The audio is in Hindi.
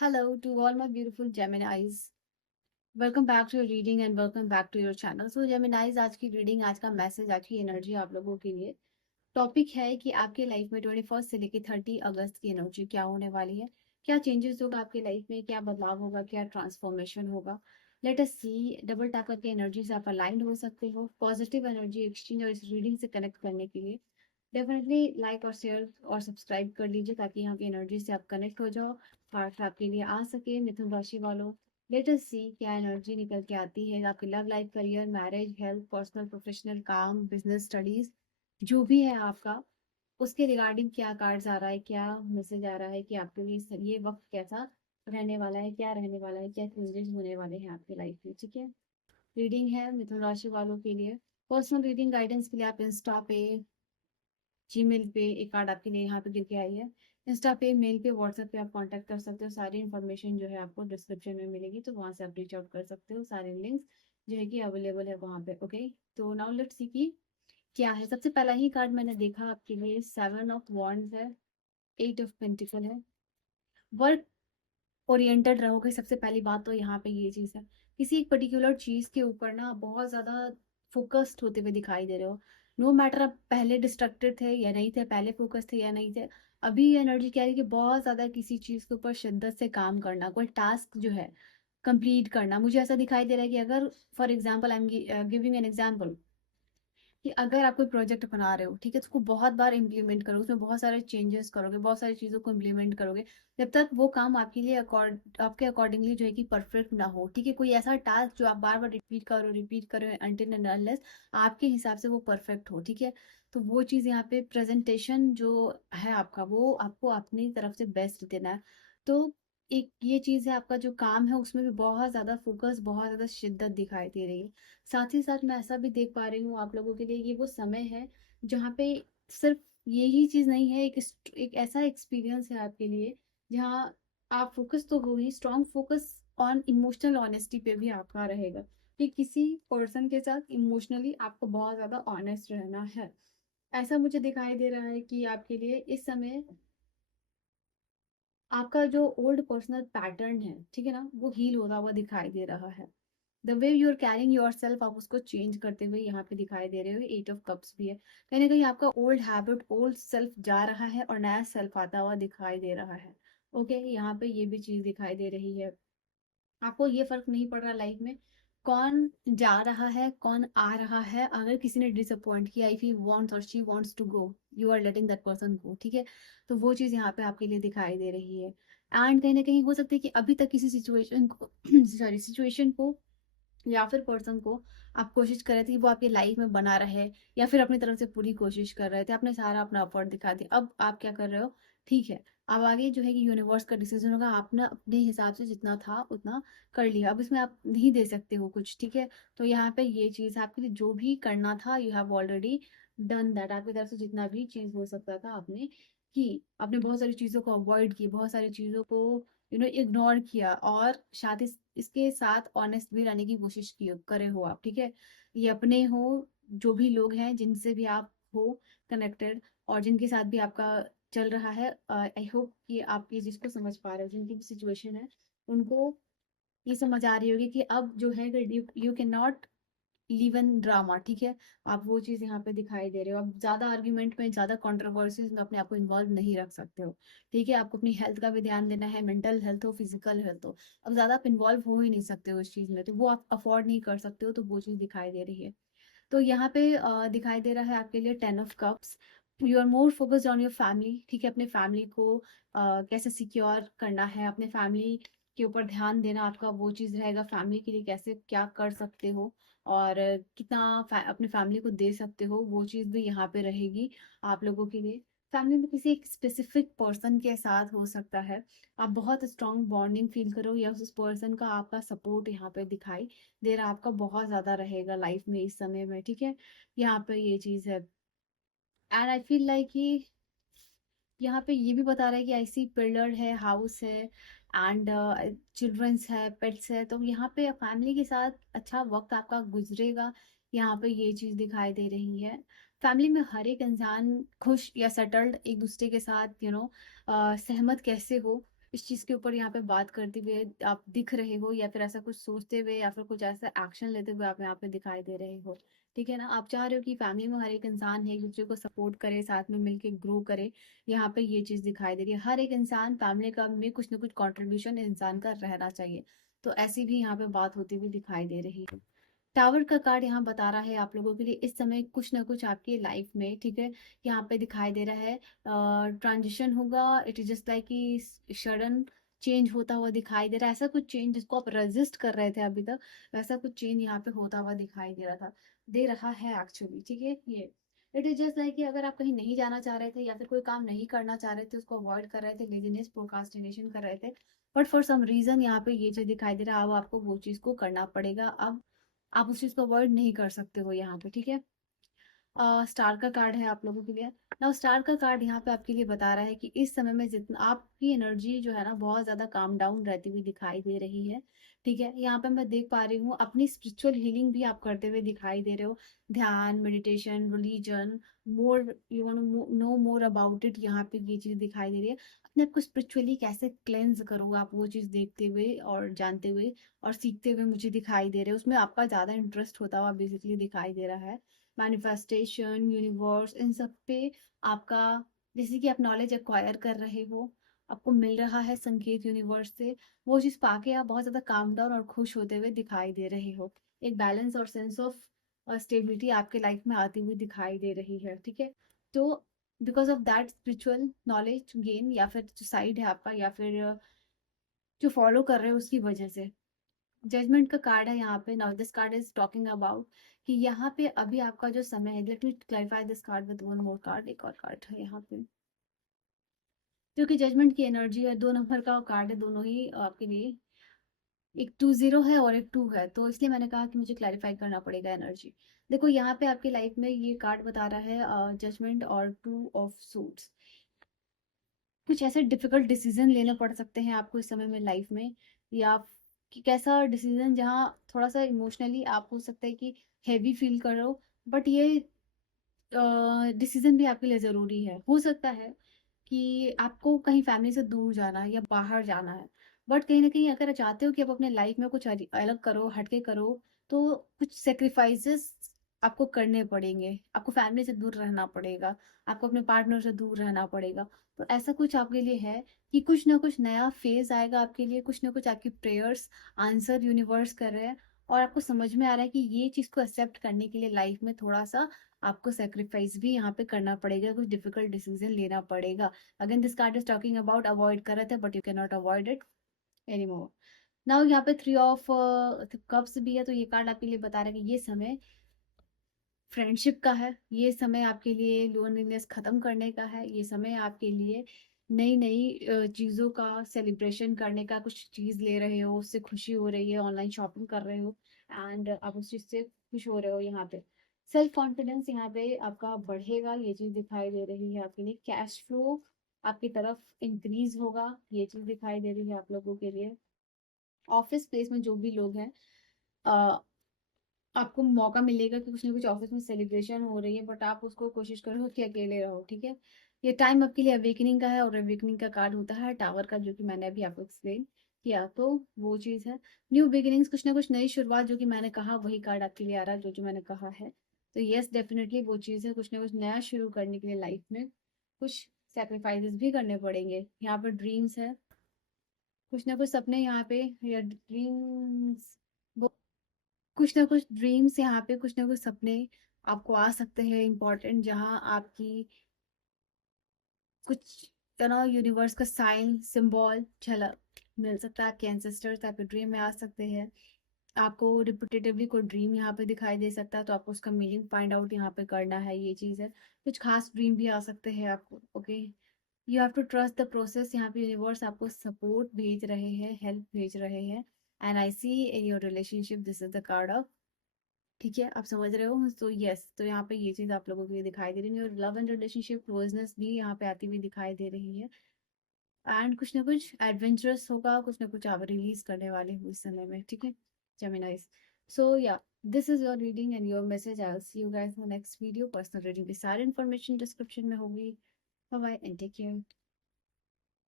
Hello to all my beautiful Geminis. Welcome back to your reading and welcome back to your channel. So Geminis, आज की रीडिंग, आज का मैसेज, आज की एनर्जी आप लोगों के लिए टॉपिक है कि आपके लाइफ में 21 से लेकर 30 अगस्त की एनर्जी क्या होने वाली है, क्या चेंजेस होगा आपकी लाइफ में, क्या बदलाव होगा, क्या ट्रांसफॉर्मेशन होगा। लेट अस सी। डबल टैप करके एनर्जी से आप अलाइन हो सकते हो, पॉजिटिव एनर्जी एक्सचेंज और इस रीडिंग से कनेक्ट करने के लिए डेफिनेटली लाइक और शेयर और सब्सक्राइब कर लीजिए ताकि यहाँ की एनर्जी से आप कनेक्ट हो जाओ। पार्ट आपके लिए आ सके मिथुन राशि वालों। लेट अस सी क्या एनर्जी निकल के आती है आपकी love life, career, marriage, health, personal, professional, काम, बिजनेस, स्टडीज, जो भी है आपका, उसके रिगार्डिंग क्या कार्ड्स आ रहा है, क्या मैसेज आ रहा है कि आपके लिए ये वक्त कैसा रहने वाला है, क्या रहने वाला है, क्या चेंजेस होने वाले हैं आपकी लाइफ में। ठीक है, रीडिंग है मिथुन राशि वालों के लिए। पर्सनल रीडिंग गाइडेंस के लिए आप इंस्टा पे, जीमेल पे एक कार्ड आपके लिए यहाँ पे गिर के आई है। इंस्टा पे, मेल पे, व्हाट्सएप पे आप कांटेक्ट कर सकते हो। सारी इन्फॉर्मेशन जो है आपको डिस्क्रिप्शन में मिलेगी, तो वहां से आप रीच आउट कर सकते हो। सारे लिंक्स जो है कि अवेलेबल है वहां पे। ओके, तो नाउ लेट्स सी की क्या है। सबसे पहला ही कार्ड मैंने देखा आपके लिए 7 ऑफ वॉन्ड्स है, 8 ऑफ पेंटिकल है। वर्क ओरिएंटेड रहोगे, सबसे पहली बात तो यहाँ पे ये चीज़ है। किसी एक पर्टिकुलर चीज़ के ऊपर ना बहुत ज़्यादा फोकस्ड होते हुए दिखाई दे रहे हो। नो मैटर आप पहले डिस्ट्रक्टेड थे या नहीं थे, पहले फोकस थे या नहीं थे, अभी ये एनर्जी कह रही है कि बहुत ज़्यादा किसी चीज़ के ऊपर शिद्दत से काम करना, कोई टास्क जो है कंप्लीट करना। मुझे ऐसा दिखाई दे रहा है कि अगर for example I am giving an example कि अगर आप कोई प्रोजेक्ट बना रहे हो, ठीक है, तो उसको बहुत बार इम्प्लीमेंट करो, उसमें बहुत सारे चेंजेस करोगे, बहुत सारी चीज़ों को इम्प्लीमेंट करोगे, जब तक वो काम आपके लिए आपके अकॉर्डिंगली जो है कि परफेक्ट ना हो। ठीक है, कोई ऐसा टास्क जो आप बार बार रिपीट करो अनटिल एंड अनलेस आपके हिसाब से वो परफेक्ट हो। ठीक है, तो वो चीज़ यहाँ पे प्रेजेंटेशन जो है आपका, वो आपको अपनी तरफ से बेस्ट देना है। तो एक ये चीज़ है, आपका जो काम है उसमें भी बहुत ज़्यादा फोकस, बहुत ज़्यादा शिद्दत दिखाई दे रही है। साथ ही साथ मैं ऐसा भी देख पा रही हूँ आप लोगों के लिए, ये वो समय है जहाँ पे सिर्फ यही चीज़ नहीं है, एक ऐसा एक्सपीरियंस है आपके लिए जहाँ आप फोकस तो हो ही, strong focus on emotional honesty पे भी आपका रहेगा कि किसी पर्सन के साथ इमोशनली आपको बहुत ज़्यादा ऑनेस्ट रहना है। ऐसा मुझे दिखाई दे रहा है कि आपके लिए इस समय आपका जो ओल्ड पर्सनल पैटर्न है, ठीक है ना, वो हील होता हुआ दिखाई दे रहा है। The way you are carrying yourself, आप उसको चेंज करते हुए यहाँ पे दिखाई दे रहे हो। 8 ऑफ कप्स भी है, कहीं ना कहीं आपका ओल्ड हैबिट, ओल्ड सेल्फ जा रहा है और नया सेल्फ आता हुआ दिखाई दे रहा है। ओके, यहाँ पे ये भी चीज दिखाई दे रही है। आपको ये फर्क नहीं पड़ रहा लाइफ में कौन जा रहा है कौन आ रहा है। अगर किसी ने डिसअपॉइंट किया, इफ ही वांट्स और she wants to go, you are letting that person go. ठीक है, तो वो चीज यहाँ पे आपके लिए दिखाई दे रही है। एंड कहीं ना कहीं हो सकता है कि अभी तक किसी सिचुएशन को सॉरी सिचुएशन को या फिर पर्सन को आप कोशिश कर रहे थे कि वो आपकी लाइफ में बना रहे, या फिर अपनी तरफ से पूरी कोशिश कर रहे थे, आपने सारा अपना एफर्ट दिखा दिया। अब आप क्या कर रहे हो, ठीक है, अब आगे जो है कि यूनिवर्स का डिसीजन होगा। आपने अपने हिसाब से जितना था उतना कर लिया, अब इसमें आप नहीं दे सकते हो कुछ। ठीक है, तो यहाँ पे ये चीज आपके लिए जो भी करना था, you have already done that. आपकी तरफ से जितना भी चीज हो सकता था आपने की। आपने बहुत सारी चीजों को अवॉइड की, बहुत सारी चीजों को इग्नोर किया, और साथ इसके साथ ऑनेस्ट भी रहने की कोशिश की करे हो आप। ठीक है, ये अपने हो, जो भी लोग हैं जिनसे भी आप हो कनेक्टेड और जिनके साथ भी आपका चल रहा है, आई होप कि आप ये चीज को समझ पा रहे हो। जिनकी भी सिचुएशन है उनको ये समझ आ रही होगी कि अब जो है you can not live in drama. ठीक है, आप वो चीज यहाँ पे दिखाई दे रहे हो। आप ज्यादा आर्ग्यूमेंट में, ज्यादा कंट्रोवर्सीज में अपने आप को इन्वॉल्व नहीं रख सकते हो। ठीक है, आपको अपनी हेल्थ का भी ध्यान देना है, मेंटल हेल्थ हो, फिजिकल हेल्थ हो। अब ज्यादा आप इन्वॉल्व हो ही नहीं सकते हो इस चीज में, तो वो आप अफोर्ड नहीं कर सकते हो, तो वो चीज दिखाई दे रही है। तो यहाँ पे दिखाई दे रहा है आपके लिए 10 of cups. You are more focused on your family. ठीक है, अपने फैमिली को कैसे सिक्योर करना है, अपने फैमिली के ऊपर ध्यान देना आपका वो चीज़ रहेगा। फैमिली के लिए कैसे क्या कर सकते हो और कितना अपने फैमिली को दे सकते हो, वो चीज़ भी यहाँ पे रहेगी आप लोगों के लिए। फैमिली में किसी एक स्पेसिफिक पर्सन के साथ हो सकता है आप बहुत स्ट्रॉन्ग बॉन्डिंग फील करो, या उस पर्सन का आपका सपोर्ट यहाँ पे दिखाई दे रहा आपका बहुत ज्यादा रहेगा लाइफ में इस समय में। ठीक है, यहाँ पे ये चीज है। एंड आई फील लाइक कि यहाँ पे ये भी बता रहा है कि ऐसी पिलर है, हाउस है, एंड चिल्ड्रंस है, पेट्स है, तो यहाँ पे फैमिली के साथ अच्छा वक्त आपका गुजरेगा। यहाँ पे ये चीज दिखाई दे रही है। फैमिली में हर एक इंसान खुश या सेटल्ड एक दूसरे के साथ सहमत कैसे हो, इस चीज़ के ऊपर यहाँ पे बात करते हुए आप दिख रहे हो, या फिर ऐसा कुछ सोचते हुए या फिर कुछ ऐसा एक्शन लेते हुए आप यहाँ पे दिखाई दे रहे हो। ठीक है ना? आप चाह रहे हो कि फैमिली में हर एक इंसान है, एक-दूसरे को सपोर्ट करे, साथ में मिलके ग्रो करे। यहाँ पे ये चीज़ दिखाई दे रही है। हर एक इंसान फैमिली का में कुछ ना कुछ कंट्रीब्यूशन इंसान का रहना चाहिए। तो ऐसी भी यहाँ पे बात होती हुई दिखाई दे रही है। टावर का कार्ड यहाँ बता रहा है आप लोगों के लिए इस समय कुछ ना कुछ आपकी लाइफ में, ठीक है, यहाँ पे दिखाई दे रहा है ट्रांजिशन होगा। इट इज जस्ट लाइक कि सडन चेंज होता हुआ दिखाई दे रहा है। ऐसा कुछ चेंज जिसको आप रेजिस्ट कर रहे थे अभी तक, वैसा कुछ चेंज यहाँ पे होता हुआ दिखाई दे रहा है एक्चुअली। ठीक है, ये इट इज जस्ट लाइक कि अगर आप कहीं नहीं जाना चाह रहे थे या फिर कोई काम नहीं करना चाह रहे थे, उसको अवॉइड कर रहे थे, लेजीनेस प्रोकास्टिनेशन कर रहे थे, बट फॉर सम रीजन यहाँ पे ये चीज दिखाई दे रहा है, अब आपको वो चीज को करना पड़ेगा। अब आप उस चीज को अवॉइड नहीं कर सकते हो यहाँ पे। ठीक है, स्टार का कार्ड है आप लोगों के लिए। नाउ स्टार का कार्ड यहाँ पे आपके लिए बता रहा है कि इस समय में जितना आपकी एनर्जी जो है ना बहुत ज्यादा काम डाउन रहती हुई दिखाई दे रही है। ठीक है, यहाँ पे मैं देख पा रही हूँ अपनी स्पिरिचुअल हीलिंग भी आप करते हुए दिखाई दे रहे हो। ध्यान, meditation, religion, more you want to know more about it, यहाँ पे ये चीज दिखाई दे रही है। अपने आप को स्पिरिचुअली कैसे क्लेंज करो, आप वो चीज देखते हुए और जानते हुए और सीखते हुए मुझे दिखाई दे रहे हैं। उसमें आपका ज्यादा इंटरेस्ट होता हुआ बेसिकली दिखाई दे रहा है। मैनिफेस्टेशन, यूनिवर्स, इन सब पे आपका, जैसे कि आप नॉलेज एक्वायर कर रहे हो, आपको मिल रहा है संकेत यूनिवर्स से, वो चीज पाके आप बहुत ज्यादा काम डाउन और खुश होते हुए दिखाई दे रहे हो। एक बैलेंस और सेंस ऑफ स्टेबिलिटी आपके लाइफ में आती हुई दिखाई दे रही है। ठीक है, तो because of that spiritual knowledge gain, या फिर जो साइड है आपका, या फिर जो फॉलो कर रहे हो उसकी वजह से जजमेंट का कार्ड है यहाँ पे। Now this card is talking about कि यहाँ पे अभी आपका जो समय है, let me clarify this card with one more card. एक और कार्ड है यहाँ पे, क्योंकि जजमेंट की एनर्जी है, 2 नंबर का कार्ड है, दोनों ही आपके लिए, एक 2-0 है और एक 2 है, तो इसलिए मैंने कहा कि मुझे क्लैरिफाई करना पड़ेगा एनर्जी। देखो यहाँ पे आपकी लाइफ में ये कार्ड बता रहा है जजमेंट और 2 ऑफ सूट्स। कुछ ऐसे डिफिकल्ट डिसीजन लेने पड़ सकते हैं आपको इस समय में लाइफ में, या कि कैसा डिसीजन जहाँ थोड़ा सा इमोशनली आप हो सकता है कि हैवी फील करो, बट ये डिसीजन भी आपके लिए ज़रूरी है। हो सकता है कि आपको कहीं फैमिली से दूर जाना है या बाहर जाना है, बट कहीं ना कहीं अगर चाहते हो कि आप अपने लाइफ में कुछ अलग करो, हटके करो, तो कुछ सेक्रीफाइसेस आपको करने पड़ेंगे। आपको फैमिली से दूर रहना पड़ेगा, आपको अपने पार्टनर से दूर रहना पड़ेगा। तो ऐसा कुछ आपके लिए है कि कुछ ना कुछ नया फेज आएगा आपके लिए, कुछ ना कुछ आपकी प्रेयर्स आंसर यूनिवर्स कर रहे हैं, और आपको समझ में आ रहा है कि ये चीज को एक्सेप्ट करने के लिए लाइफ में थोड़ा सा आपको सेक्रीफाइस भी यहाँ पे करना पड़ेगा, कुछ डिफिकल्ट डिसीजन लेना पड़ेगा। Again this card is talking about avoid कर रहे थे, but you can not avoid it anymore. Now यहाँ पे 3 ऑफ कप्स भी है, तो ये कार्ड आपके लिए बता रहा है कि ये समय फ्रेंडशिप का है, ये समय आपके लिए लोनलीनेस खत्म करने का है, ये समय आपके लिए नई नई चीजों का सेलिब्रेशन करने का, कुछ चीज ले रहे हो उससे खुशी हो रही है, ऑनलाइन शॉपिंग कर रहे हो एंड आप उस चीज से खुश हो रहे हो। यहाँ पे सेल्फ कॉन्फिडेंस यहाँ पे आपका बढ़ेगा, ये चीज दिखाई दे रही है आपके लिए। कैश फ्लो आपकी तरफ इंक्रीज होगा, ये चीज दिखाई दे रही है आप लोगों के लिए। ऑफिस प्लेस में जो भी लोग हैं, आपको मौका मिलेगा कि कुछ ना कुछ ऑफिस में सेलिब्रेशन हो रही है, बट आप उसको कोशिश करो कि अकेले रहो। ठीक है, ये टाइम आपके लिए अवेकनिंग का है, और अवेकनिंग का कार्ड होता है टावर का, जो कि मैंने अभी आपको एक्सप्लेन किया, तो वो चीज़ है। न्यू बिगिनिंग्स, कुछ ना कुछ नई शुरुआत, जो कि मैंने कहा वही कार्ड आपके लिए आ रहा है, जो जो मैंने कहा है। तो यस, डेफिनेटली वो चीज़ है, कुछ ना कुछ नया शुरू करने के लिए लाइफ में कुछ सेक्रीफाइसेस भी करने पड़ेंगे। यहाँ पर ड्रीम्स है, कुछ ना कुछ सपने यहाँ पे, या ड्रीम्स, कुछ ना कुछ ड्रीम्स यहाँ पे, कुछ ना कुछ सपने आपको आ सकते हैं इम्पोर्टेंट, जहाँ आपकी कुछ यूनिवर्स का साइन सिंबल झलक मिल सकता है। आपके एंसेस्टर्स आपके ड्रीम में आ सकते हैं, आपको रिपीटेटिवली कोई ड्रीम यहाँ पे दिखाई दे सकता है, तो आपको उसका मीनिंग फाइंड आउट यहाँ पे करना है, ये चीज़ है। कुछ खास ड्रीम भी आ सकते हैं आपको। Okay, you have to trust the process, यहाँ पे यूनिवर्स आपको सपोर्ट भेज रहे हैं, हेल्प भेज रहे हैं। And I see in your relationship, this is the card of, ठीक है, आप समझ रहे हो। तो यस, तो यहाँ पे ये चीज आप लोगों को ये दिखाई दे रही है, और लव एंड रिलेशनशिप क्लोजनेस भी यहाँ पे आती हुई दिखाई दे रही है। एंड कुछ ना कुछ एडवेंचरस होगा, कुछ ना कुछ आप रिलीज करने वाले हो इस समय में। ठीक है, Geminis. So yeah, this is your reading and your message. I will see you guys in next video. Personal reading की सारी इन्फॉर्मेशन डिस्क्रिप्शन में होगी। Bye bye and take care.